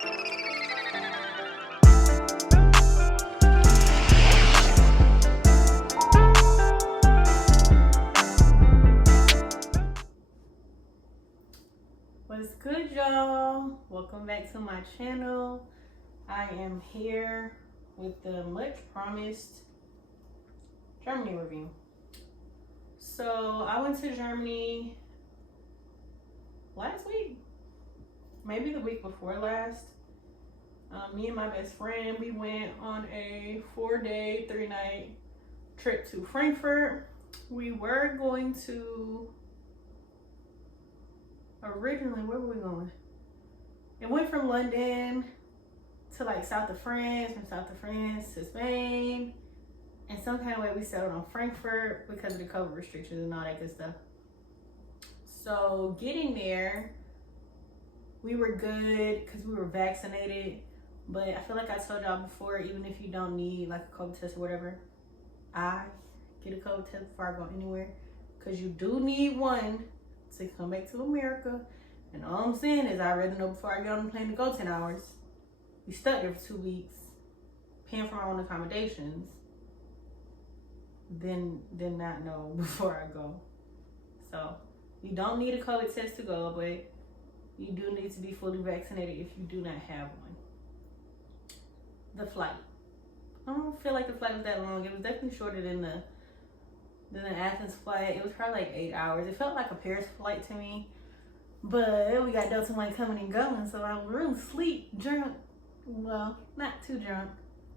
What's good, y'all? Welcome back to my channel. I am here with the much promised Germany review. So I went to Germany last week, maybe the week before last. Me and my best friend, we went on a 4-day, 3-night trip to Frankfurt. We were going to, originally, where were we going? It went from London to like south of France, from south of France to Spain. And some kind of way we settled on Frankfurt because of the COVID restrictions and all that good stuff. So getting there, we were good because we were vaccinated. But I feel like I told y'all before, even if you don't need like a COVID test or whatever, I get a COVID test before I go anywhere. Because you do need one to come back to America. And all I'm saying is I'd rather know before I get on the plane to go 10 hours. We stuck there for 2 weeks, paying for our own accommodations, then not know before I go. So you don't need a COVID test to go, but you do need to be fully vaccinated if you do not have one. The flight. I don't feel like the flight was that long. It was definitely shorter than the Athens flight. It was probably like 8 hours. It felt like a Paris flight to me. But we got Delta One coming and going, so I was really drunk. Well, not too drunk,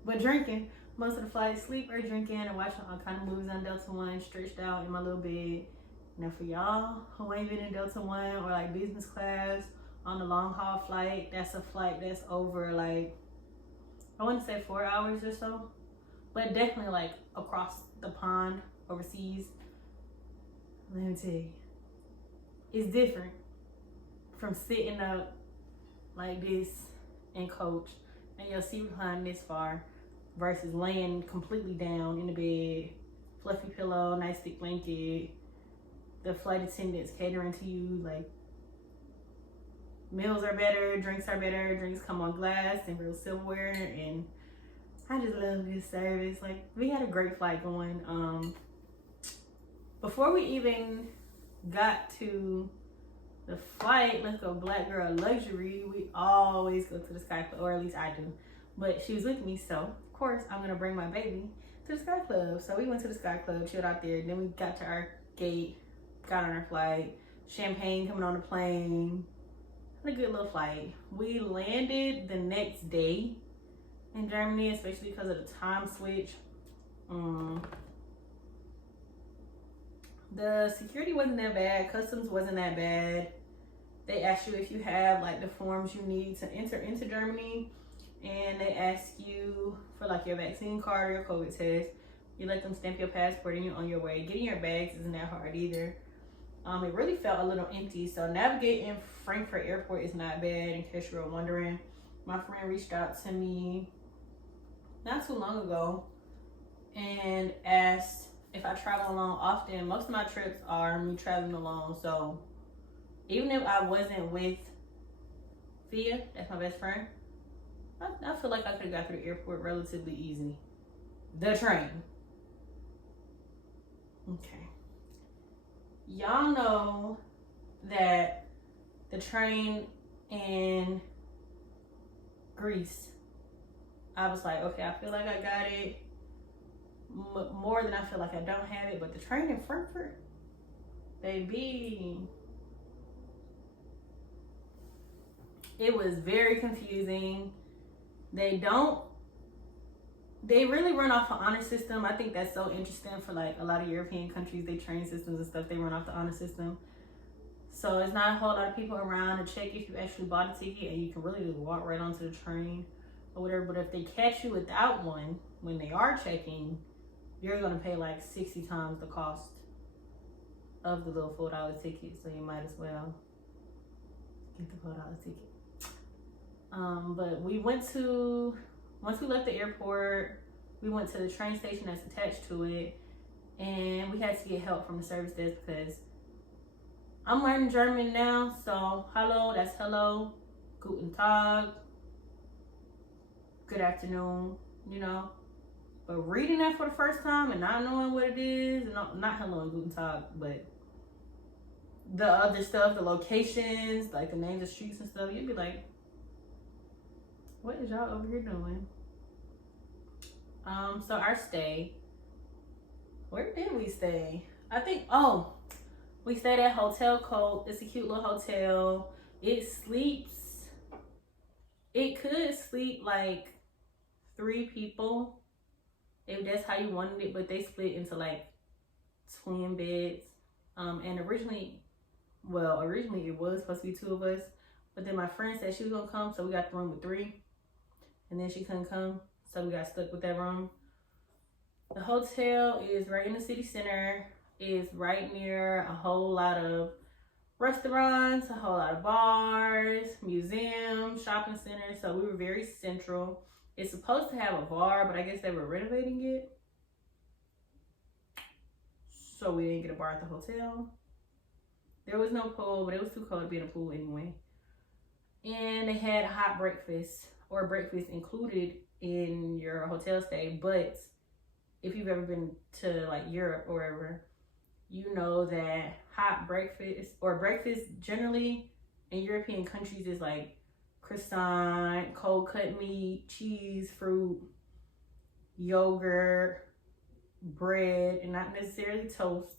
but drinking most of the flight, sleep or drinking and watching all kind of movies on Delta One, stretched out in my little bed. Now for y'all who ain't been in Delta One or like business class on the long haul flight, that's a flight that's over like, I wouldn't say 4 hours or so, but definitely like across the pond overseas. Let me tell you, it's different from sitting up like this in coach and your seat recline this far versus laying completely down in the bed, fluffy pillow, nice thick blanket, the flight attendants catering to you, like meals are better, drinks come on glass and real silverware, and I just love this service. Like, we had a great flight going. Before we even got to the flight, let's go Black Girl Luxury, we always go to the Sky Club, or at least I do. But she was with me, so of course I'm gonna bring my baby to the Sky Club. So we went to the Sky Club, chilled out there. Then we got to our gate, got on our flight. Champagne coming on the plane. Had a good little flight. We landed the next day in Germany, especially because of the time switch. The security wasn't that bad. Customs wasn't that bad. They ask you if you have like the forms you need to enter into Germany, and they ask you for like your vaccine card or your COVID test. You let them stamp your passport and you're on your way. Getting your bags isn't that hard either. It really felt a little empty. So navigating Frankfurt airport is not bad, in case you were wondering. My friend reached out to me not too long ago and asked if I travel alone often. Most of my trips are me traveling alone. So even if I wasn't with Thea, that's my best friend, I feel like I could have got through the airport relatively easy. The train. Okay. Y'all know that the train in Greece, I was like, okay, I feel like I got it more than I feel like I don't have it. But the train in Frankfurt, baby, it was very confusing. They really run off an honor system. I think that's so interesting for like a lot of European countries. They train systems and stuff, they run off the honor system. So it's not a whole lot of people around to check if you actually bought a ticket, and you can really just walk right onto the train or whatever. But if they catch you without one, when they are checking, you're gonna pay like 60 times the cost of the little $4 ticket. So you might as well get the $4 ticket. But once we left the airport, we went to the train station that's attached to it, and we had to get help from the service desk because I'm learning German now. So hello, that's hello, guten Tag, good afternoon, you know. But reading that for the first time and not knowing what it is, not hello and guten tag, but the other stuff, the locations, like the names of streets and stuff, you'd be like, what is y'all over here doing? So our stay, where did we stay? I think, we stayed at Hotel Colt. It's a cute little hotel. It could sleep like 3 people if that's how you wanted it, but they split into like twin beds. And originally it was supposed to be 2 of us, but then my friend said she was gonna come, so we got the room with 3, and then she couldn't come, so we got stuck with that room. The hotel is right in the city center. It's right near a whole lot of restaurants, a whole lot of bars, museums, shopping centers. So we were very central. It's supposed to have a bar, but I guess they were renovating it, so we didn't get a bar at the hotel. There was no pool, but it was too cold to be in a pool anyway. And they had hot breakfast, or breakfast included in your hotel stay. But if you've ever been to like Europe or wherever, you know that hot breakfast, or breakfast generally in European countries, is like croissant, cold cut meat, cheese, fruit, yogurt, bread, and not necessarily toast,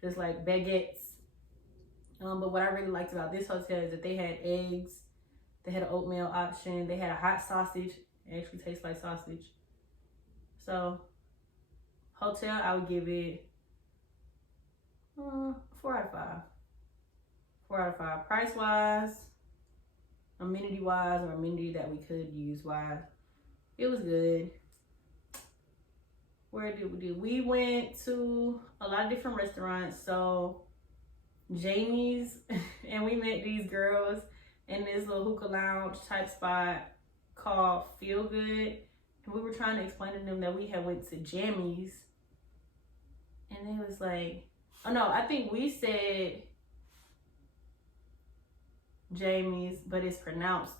just like baguettes. But what I really liked about this hotel is that they had eggs, they had an oatmeal option, they had a hot sausage. It actually tastes like sausage. So hotel, I would give it 4 out of 5. 4 out of 5. Price wise, amenity wise, or amenity that we could use wise, it was good. Where did we do? We went to a lot of different restaurants. So Jamy's, and we met these girls in this little hookah lounge type spot called Feel Good. And we were trying to explain to them that we had went to Jamy's, and they was like, oh no, I think we said Jamy's, but it's pronounced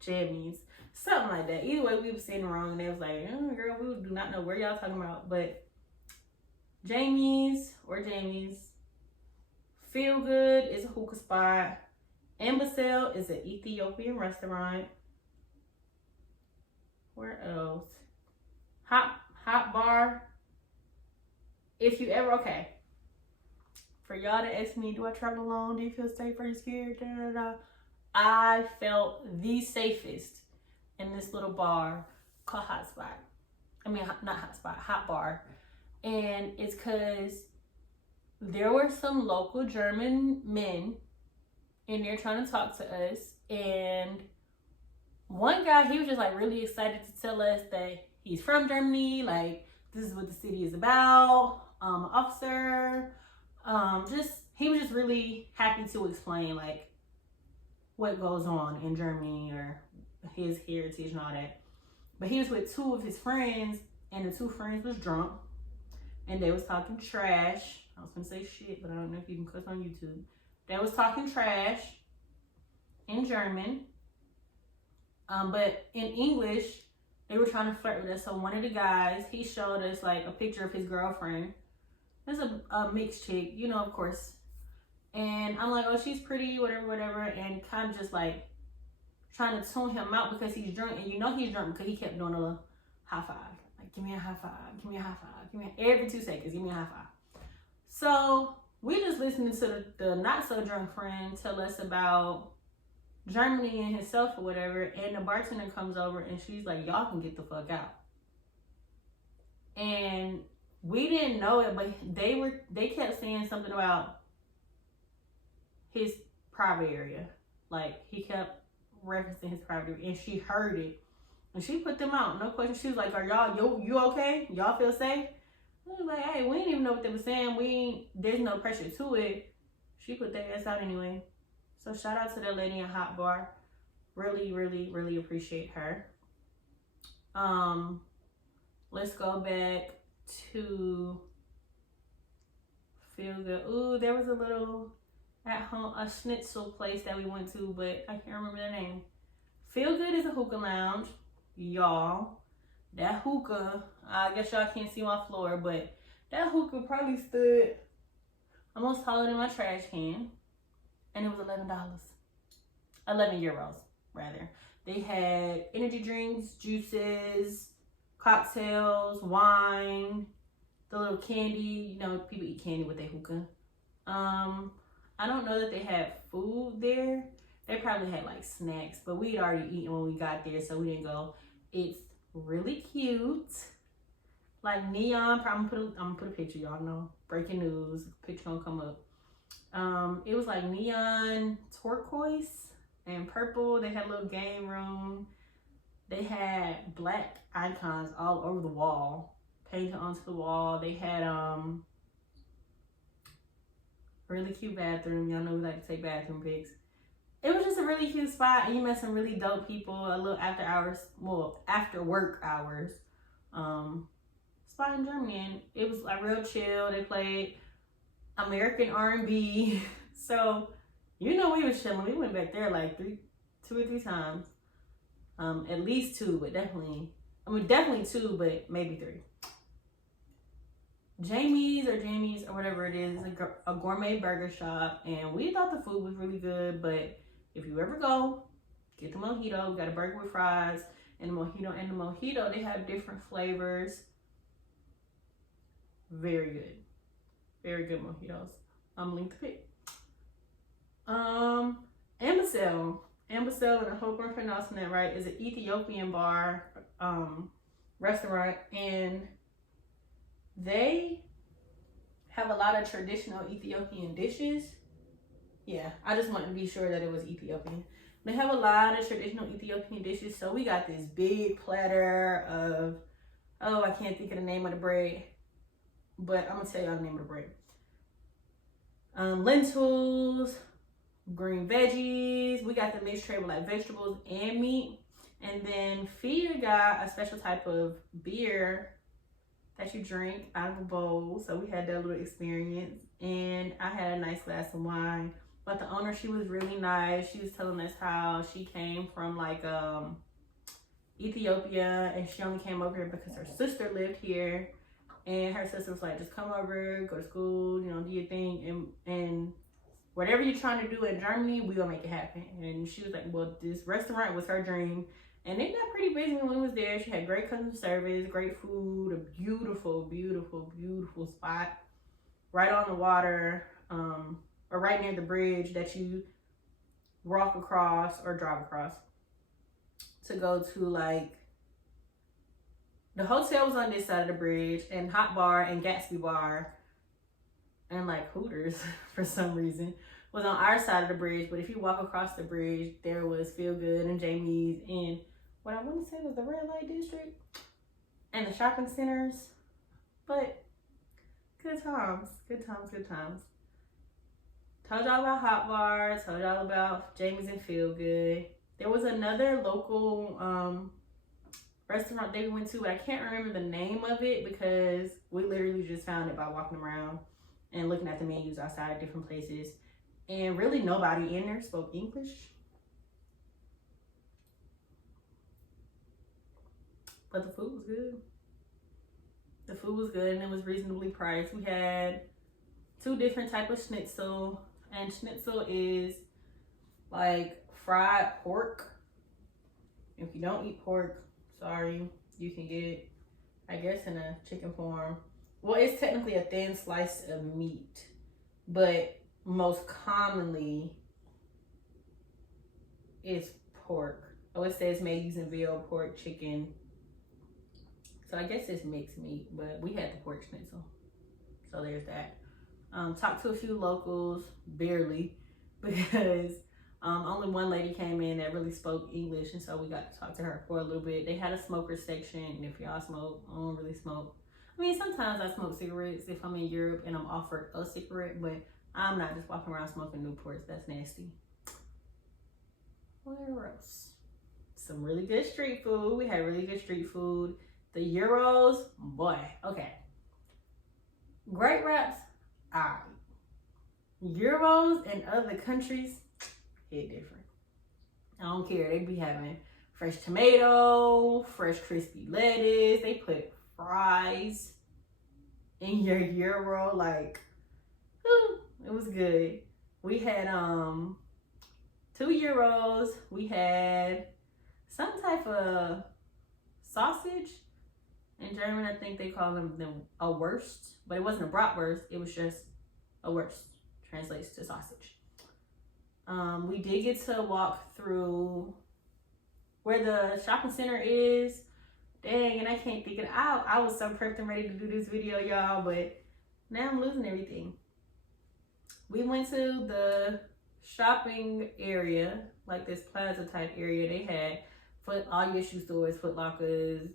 Jamy's, something like that. Either way, we were saying it wrong, and they was like, girl, we do not know where y'all talking about. But Jamy's, Feel Good is a hookah spot. Ambassel is an Ethiopian restaurant. Where else? Hot Bar. If you ever, okay, for y'all to ask me, do I travel alone? Do you feel safe? Are you scared? Da, da, da. I felt the safest in this little bar called Hot Bar. And it's because there were some local German men in there trying to talk to us. And one guy, he was just like really excited to tell us that he's from Germany. Like, this is what the city is about. Officer. He was just really happy to explain like what goes on in Germany or his heritage and all that. But he was with 2 of his friends, and the 2 friends was drunk, and they was talking trash. I was gonna say shit, but I don't know if you can cuss on YouTube. They was talking trash in German, but in English they were trying to flirt with us. So one of the guys, he showed us like a picture of his girlfriend. There's a mixed chick, you know, of course. And I'm like, oh, she's pretty, whatever. And kind of just like trying to tune him out because he's drunk. And you know he's drunk because he kept doing a little high five. Like, give me a high five, give me a high five. Every 2 seconds, give me a high five. So we just listening to the not so drunk friend tell us about Germany and himself or whatever. And the bartender comes over and she's like, y'all can get the fuck out. And we didn't know it, but they kept saying something about his private area. Like, he kept referencing his private area, and she heard it. And she put them out, no question. She was like, are y'all, you okay? Y'all feel safe? I was like, hey, we didn't even know what they were saying. There's no pressure to it. She put their ass out anyway. So shout out to that lady in Hot Bar. Really, really, really appreciate her. Let's go back to Feel Good. Ooh, there was a little a schnitzel place that we went to, but I can't remember the name. Feel Good is a hookah lounge. y'all, that hookah, I guess y'all can't see my floor, but that hookah probably stood almost taller than my trash can. And it was $11. 11 euros, rather. They had energy drinks, juices, cocktails, wine, the little candy. You know, people eat candy with their hookah. I don't know that they had food there. They probably had like snacks, but we'd already eaten when we got there, so we didn't go. It's really cute. Like neon. I'm gonna put a picture, y'all know. Breaking news. Picture gonna come up. It was like neon turquoise and purple. They had a little game room. They had black icons all over the wall, painted onto the wall. They had really cute bathroom. Y'all know we like to take bathroom pics. It was just a really cute spot, and you met some really dope people. A little after work hours spot in Germany, and it was like real chill. They played American R&B. So, you know, we was chilling. We went back there like 2 or 3 times. At least 2, but definitely 2, but maybe 3. Jamy's or whatever it is a gourmet burger shop, and we thought the food was really good. But if you ever go, get the mojito. We got a burger with fries and the mojito. They have different flavors. Very good. Very good mojitos. I'm linked to pick. Ambassel, and I hope I'm pronouncing that right, is an Ethiopian bar, restaurant, and they have a lot of traditional Ethiopian dishes. Yeah, I just wanted to be sure that it was Ethiopian. They have a lot of traditional Ethiopian dishes, so we got this big platter of, I can't think of the name of the bread, but I'm gonna tell y'all the name of the bread. Lentils, green veggies. We got the mixed tray with like vegetables and meat. And then Fia got a special type of beer that you drink out of a bowl. So we had that little experience. And I had a nice glass of wine. But the owner, she was really nice. She was telling us how she came from like Ethiopia, and she only came over here because her sister lived here. And her sister was like, just come over, go to school, you know, do your thing. And whatever you're trying to do in Germany, we're going to make it happen. And she was like, well, this restaurant was her dream. And it got pretty busy when we was there. She had great customer service, great food, a beautiful, beautiful, beautiful spot right on the water, or right near the bridge that you walk across or drive across to go to like, the hotel was on this side of the bridge, and Hot Bar and Gatsby Bar and like Hooters for some reason was on our side of the bridge. But if you walk across the bridge, there was Feel Good and Jamy's and what I want to say was the Red Light District and the shopping centers. But good times. Told y'all about Hot Bar, told y'all about Jamy's and Feel Good. There was another local restaurant they went to, but I can't remember the name of it because we literally just found it by walking around and looking at the menus outside of different places. And really nobody in there spoke English. But the food was good. The food was good and it was reasonably priced. We had 2 different types of schnitzel. And schnitzel is like fried pork. If you don't eat pork, sorry, you can get it, I guess, in a chicken form. Well, it's technically a thin slice of meat, but most commonly it's pork. Oh, it says made using veal, pork, chicken. So I guess it's mixed meat, but we had the pork schnitzel. So there's that. Talked to a few locals, barely, because only one lady came in that really spoke English, and so we got to talk to her for a little bit. They had a smoker section, and if y'all smoke, I don't really smoke. I mean, sometimes I smoke cigarettes if I'm in Europe and I'm offered a cigarette, but I'm not just walking around smoking Newports. That's nasty. Where else? Some really good street food. We had really good street food. The Euros, boy, okay. Great wraps, alright. Euros in other countries, hit different. I don't care. They be having fresh tomato, fresh crispy lettuce. They put fries in your gyro, like, whew, it was good. We had 2 gyros. We had some type of sausage. In German, I think they call them a Wurst, but it wasn't a bratwurst. It was just a Wurst, translates to sausage. We did get to walk through where the shopping center is. Dang, and I can't think of it. I was so prepped and ready to do this video, y'all, but now I'm losing everything. We went to the shopping area, like this plaza type area. They had all your shoe stores, Foot Lockers,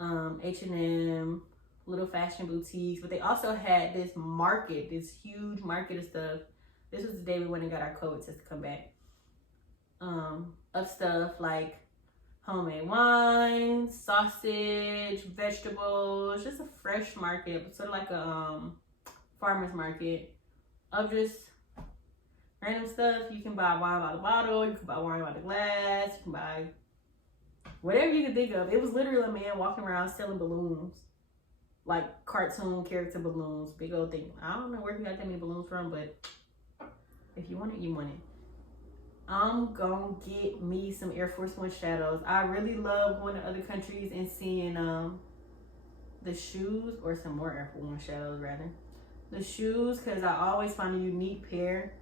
H&M, little fashion boutiques, but they also had this market, this huge market of stuff. This was the day we went and got our COVID test to come back. Of stuff like homemade wine, sausage, vegetables, just a fresh market, sort of like a farmer's market of just random stuff. You can buy wine by the bottle, you can buy wine by the glass, you can buy whatever you can think of. It was literally a man walking around selling balloons, like cartoon character balloons, big old thing. I don't know where he got that many balloons from, but if you want it, you want it. I'm gonna get me some Air Force One shadows. I really love going to other countries and seeing the shoes, or some more Air Force One shadows rather. The shoes, because I always find a unique pair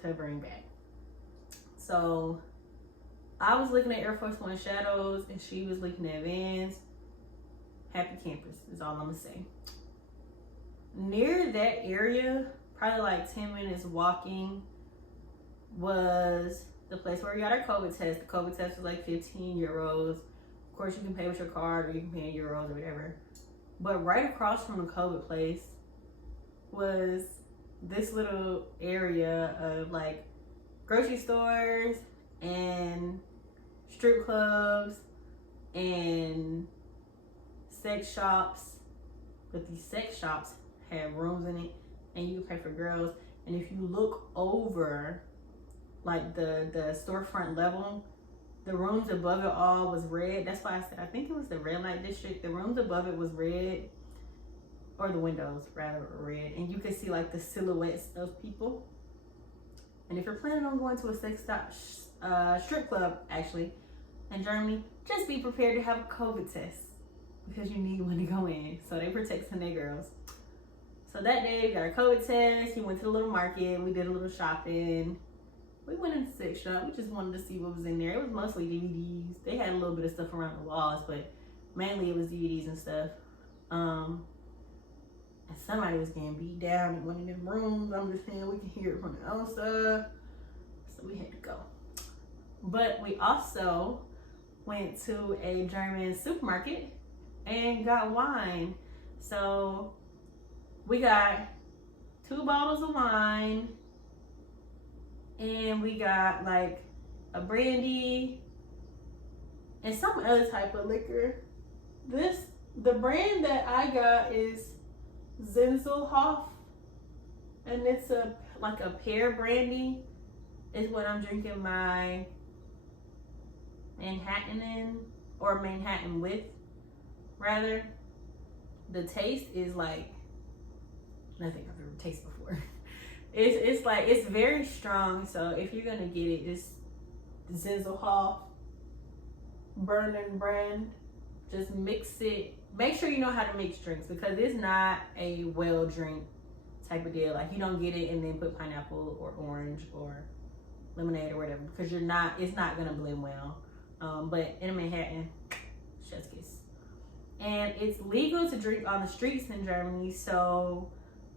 to bring back. So I was looking at Air Force One shadows and she was looking at Vans. Happy campers is all I'm gonna say. Near that area, probably like 10 minutes walking, was the place where we got our COVID test. The COVID test was like 15 euros. Of course, you can pay with your card or you can pay in euros or whatever. But right across from the COVID place was this little area of like grocery stores and strip clubs and sex shops. But these sex shops had rooms in it and you could pay for girls. And if you look over like the storefront level, the rooms above it all was red. That's why I said I think it was the red light district. The rooms above it was red, or the windows rather were red, and you could see like the silhouettes of people. And if you're planning on going to a sex strip club actually in Germany, just be prepared to have a COVID test, because you need one to go in, so they protect some of their girls. So that day we got our COVID test. We went to the little market, we did a little shopping. We went into the sex shop. We just wanted to see what was in there. It was mostly DVDs. They had a little bit of stuff around the walls, but mainly it was DVDs and stuff. And somebody was getting beat down in one of them rooms. I'm just saying, we can hear it from the outside. So we had to go. But we also went to a German supermarket and got wine. So we got 2 bottles of wine, and we got like a brandy and some other type of liquor. The brand that I got is Zinselhof, and it's like a pear brandy is what I'm drinking my Manhattan in, or Manhattan with rather. The taste is like nothing I've ever tasted before. It's like, it's very strong. So if you're gonna get it, just Zinselhof Burning brand, just mix it. Make sure you know how to mix drinks, because it's not a well drink type of deal. Like, you don't get it and then put pineapple or orange or lemonade or whatever, because it's not gonna blend well. But in a Manhattan, chef's kiss. And it's legal to drink on the streets in Germany, so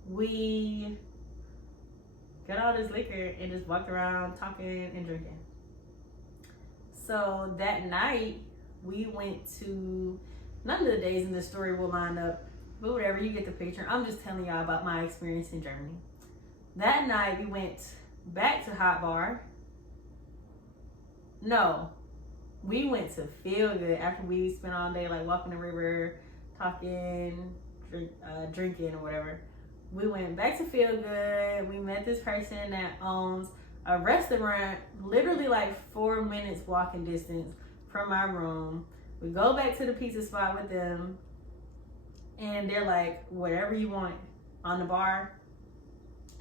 we got all this liquor and just walked around talking and drinking. So that night we went to, none of the days in the story will line up, but whatever, you get the picture. I'm just telling y'all about my experience in Germany. That night we went back to Hot Bar. No, we went to Feel Good after we spent all day like walking the river, talking, drinking or whatever. We went back to Feel Good. We met this person that owns a restaurant literally like 4 minutes walking distance from my room. We go back to the pizza spot with them, and they're like, whatever you want on the bar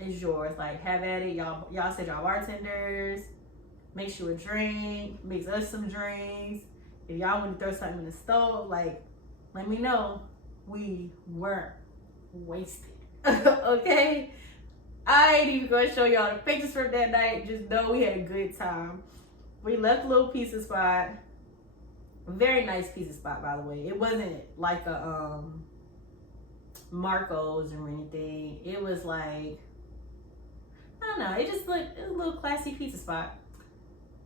is yours. Like, have at it. Y'all said y'all bartenders. Mix you a drink. Mix us some drinks. If y'all want to throw something in the stove, like, let me know. We weren't wasted. Okay? I ain't even gonna show y'all the pictures from that night. Just know we had a good time. We left a little pizza spot. Very nice pizza spot, by the way. It wasn't like a Marco's or anything. It was like, I don't know. It just looked, it was a little classy pizza spot.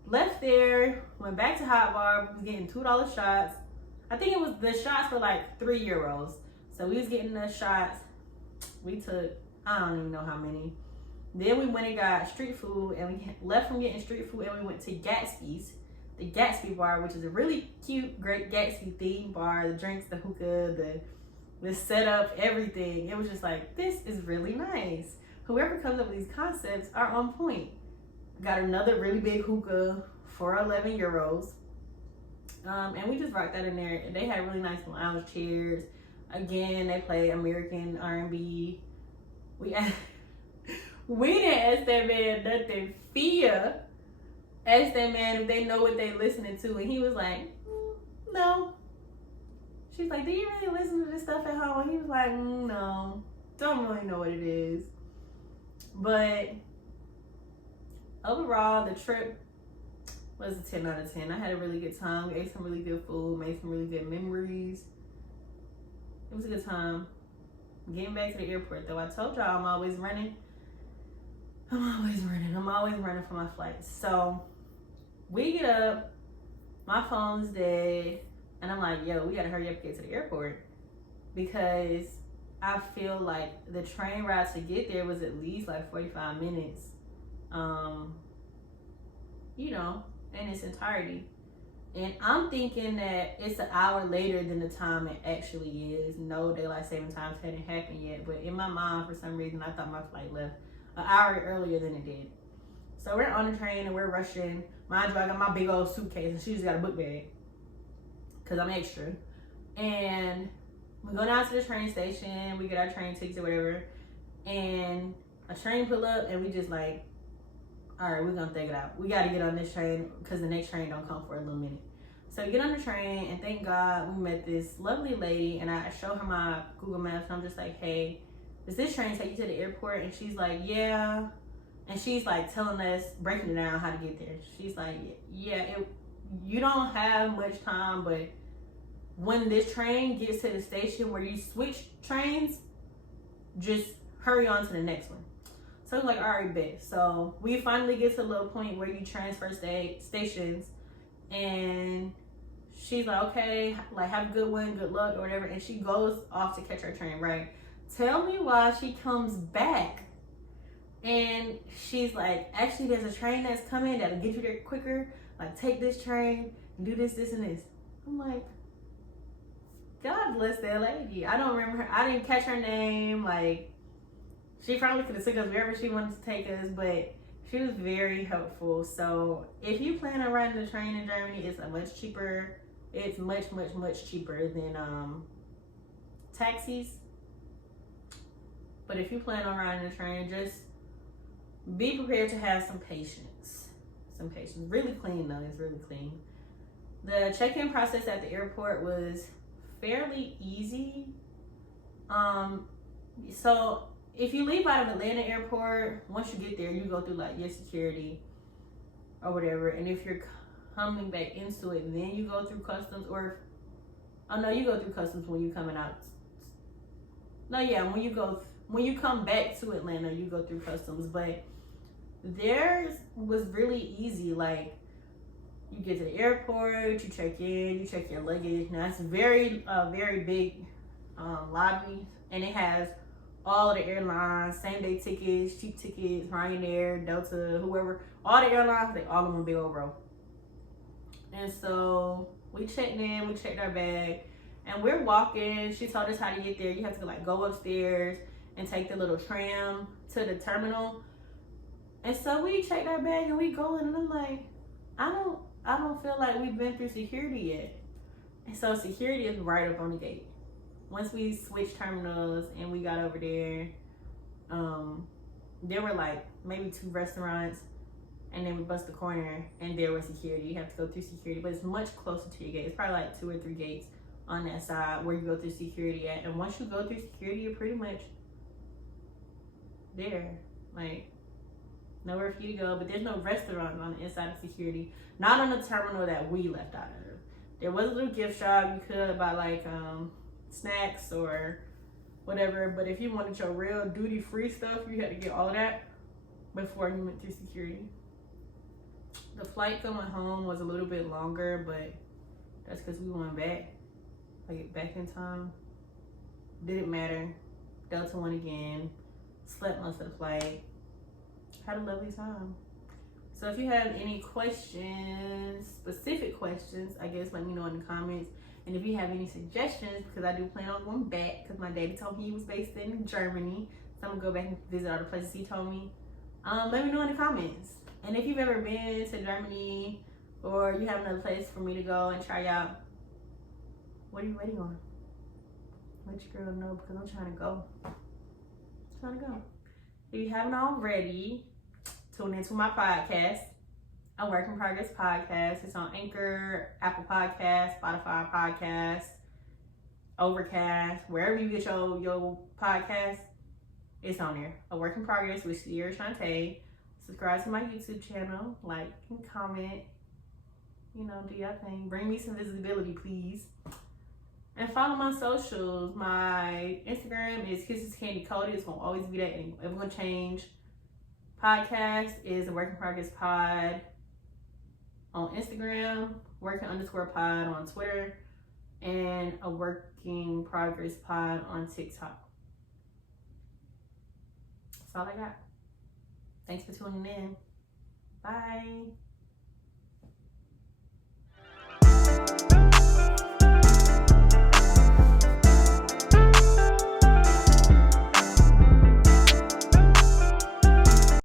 Left there, went back to Hot Bar. We was getting $2 shots. I think it was, the shots were like €3. So we was getting the shots. We took, I don't even know how many. Then we went and got street food, and we left from getting street food, and we went to Gatsby's, the Gatsby Bar, which is a really cute, great Gatsby themed bar. The drinks, the hookah, the setup, everything. It was just like, this is really nice. Whoever comes up with these concepts are on point. Got another really big hookah for €11. And we just rocked that in there. They had really nice lounge chairs. Again, they play American R&B. We didn't ask that man nothing. Fia asked that man if they know what they listening to, and he was like, no. She's like, do you really listen to this stuff at home? And he was like, no, don't really know what it is. But overall, the trip was a 10 out of 10. I had a really good time. We ate some really good food, made some really good memories. It was a good time. Getting back to the airport, though, I told y'all I'm always running. I'm always running for my flights. So we get up, my phone's dead, and I'm like, yo, we gotta hurry up and get to the airport, because I feel like the train ride to get there was at least like 45 minutes, you know, in its entirety. And I'm thinking that it's an hour later than the time it actually is. No daylight saving times hadn't happened yet, but in my mind, for some reason, I thought my flight left an hour earlier than it did. So we're on the train and we're rushing. Mind you, I got my big old suitcase and she just got a book bag, because I'm extra. And we go down to the train station, we get our train tickets or whatever, and a train pull up, and we just like, all right, we're gonna think it out. We gotta get on this train because the next train don't come for a little minute. So we get on the train, and thank God we met this lovely lady, and I show her my Google Maps, and I'm just like, hey, does this train take you to the airport? And she's like, yeah. And she's like telling us, breaking it down how to get there. She's like, yeah, you don't have much time, but when this train gets to the station where you switch trains, just hurry on to the next one. So I was like, all right, bet. So we finally get to a little point where you transfer stations, and she's like, okay, like, have a good one, good luck, or whatever. And she goes off to catch her train, right? Tell me why she comes back and she's like, actually, there's a train that's coming that'll get you there quicker. Like, take this train and do this, this, and this. I'm like, God bless that lady. I don't remember her. I didn't catch her name. Like, she probably could have took us wherever she wanted to take us, but she was very helpful. So if you plan on riding the train in Germany, it's much cheaper. It's much, much, much cheaper than taxis. But if you plan on riding the train, just be prepared to have some patience. Some patience. Really clean though. It's really clean. The check-in process at the airport was fairly easy. So if you leave out of Atlanta airport, once you get there, you go through like your security or whatever. And if you're coming back into it, then you go through customs, or you go through customs when you're coming out. No, yeah, when you come back to Atlanta, you go through customs. But theirs was really easy. Like, you get to the airport, you check in, you check your luggage. Now it's very big lobby, and it has all of the airlines, same day tickets, cheap tickets, Ryanair, Delta, whoever, all the airlines, they all in one big old row. And so we checked in, we checked our bag, and we're walking. She told us how to get there. You have to like go upstairs and take the little tram to the terminal. And so we checked our bag and we going, and I'm like, I I don't feel like we've been through security yet. And so security is right up on the gate. Once we switched terminals and we got over there, there were like maybe 2 restaurants, and then we bust the corner and there was security. You have to go through security, but it's much closer to your gate. It's probably like 2 or 3 gates on that side where you go through security at. And once you go through security, you're pretty much there. Like, nowhere for you to go, but there's no restaurant on the inside of security. Not on the terminal that we left out of. There was a little gift shop. You could buy like snacks or whatever, but if you wanted your real duty-free stuff, you had to get all that before you went through security. The flight going home was a little bit longer, but that's because we went back in time. Didn't matter. Delta won again. Slept most of the flight. Had a lovely time. So if you have any questions, specific questions, I guess let me know in the comments. And if you have any suggestions, because I do plan on going back, because my daddy told me he was based in Germany, so I'm gonna go back and visit all the places he told me. Let me know in the comments. And if you've ever been to Germany, or you have another place for me to go and try out, what are you waiting on? Let your girl know, because I'm trying to go. If you haven't already, tune into my podcast, A Work in Progress Podcast. It's on Anchor, Apple Podcasts, Spotify Podcasts, Overcast, wherever you get your podcast, it's on there. A Work in Progress with CiaraShanta. Subscribe to my YouTube channel, like and comment. You know, do your thing. Bring me some visibility, please. And follow my socials. My Instagram is Kissescandycoated. It's gonna always be that. It's never gonna change. Podcast is A Work in Progress Pod on Instagram, working_pod on Twitter, and A Working Progress Pod on TikTok. That's all I got. Thanks for tuning in. Bye.